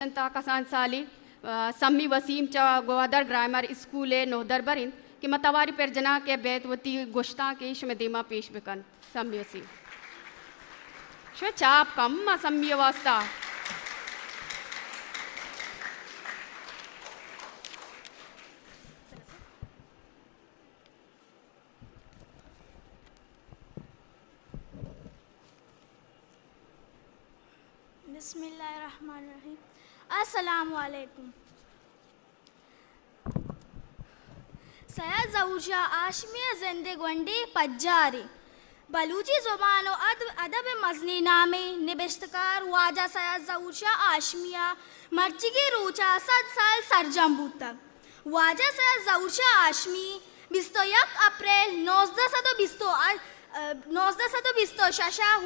कसान साली सम्मी वसीम चा Gwadar grammar school नोदर बरिन कि मतवारी पर जना के बेतवती गोश्ता के शमदीमा पेश बिकन सम्मी वसीम शो चाप कम सम्मी वास्ता बिस्मिल्लाहिर्रहमानिर्रहीम। अस्सलामु अलैकुम। सैयद ज़हूर शाह आशमी ज़िंदगवंडी पज्जारी बलूची ज़ुबान और अदब मज़नी नामे निबिश्तकार वाजा सैयद ज़हूर शाह आशमिया मर्ची रूचा 100 साल सरजम बूतक वाजा सैयद ज़हूर शाह आशमी 21 अप्रैल 1926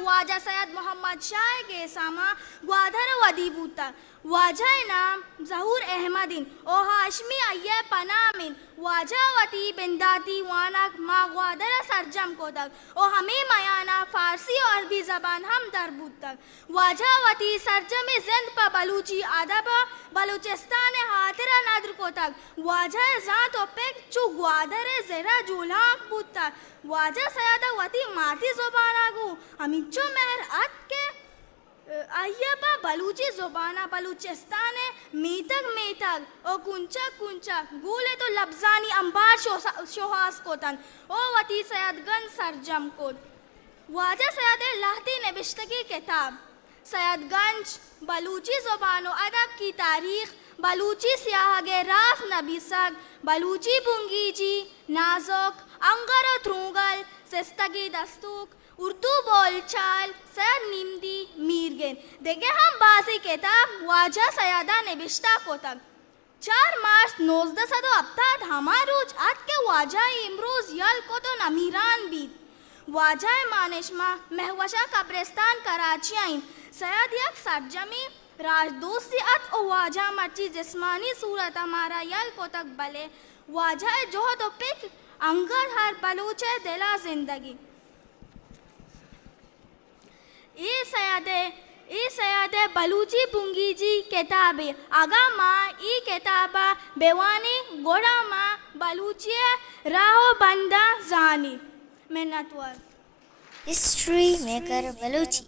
वाजा सैयद मोहम्मद शाह के सामा ग्वादर वदी बूतक वाजा नाम ज़हूर अहमदिन ओ हाशमी अय्ये पनामिन वाजावती बिंदाती वानक मा ग्वादर सरजम को तक ओ हमें मयाना फारसी और अरबी ज़बान हम दरबूत तक वाजावती सरजम जिंद पर बलूची अदब बलूचिस्तान हातिरा नदर को तक वाजा ज़ात ओ पेक चु ग्वादर ज़रा जुलाक बूत तक वाजा सयादा वती माती ज़ुबाना गु अमिचो मेहर अत के अय्यबा बलूची ज़ुबाना बलूचिस्तान मीतक मीतक ओ कुंचा कुंचा गूले तो लफ्जानी अंबार शोहास को तन ओ वती सयादगंज सरजम को वाजा सयाद लाहती नबिश्तगी किताब सयादगंज बलूची ज़ुबान अदब की तारीख़ बलूची सियाहगे राफ नबीसक बलूची बुंगीजी नाजुक अंगर थ्रूगल सिस्तगी दस्तूक उर्दू बोलचाल सर निमदी मीरगेन देखे हम बाजी किताब वाजा सयादा निबिश्ता को तक 4 मार्च 1970 हमारूज आज के वाजा इमरोज यल को तो नमीरान बीत वाजा मानिशमा महवशा कब्रिस्तान कराची आइन सयाद यक सरजमी राजदोस्ती अत ओ वाजा मर्ची जिस्मानी सूरत हमारा यल को तक बले वाजा जो तो पिक अंगर हर बलूचे दिला जिंदगी ई सयादे बलूची बुंगी जी किताबे आगा माँ ई किताबा बेवानी गोड़ा माँ बलूची राहो बंदा जानी मिन्नतवर हिस्ट्री मेकर बलूची।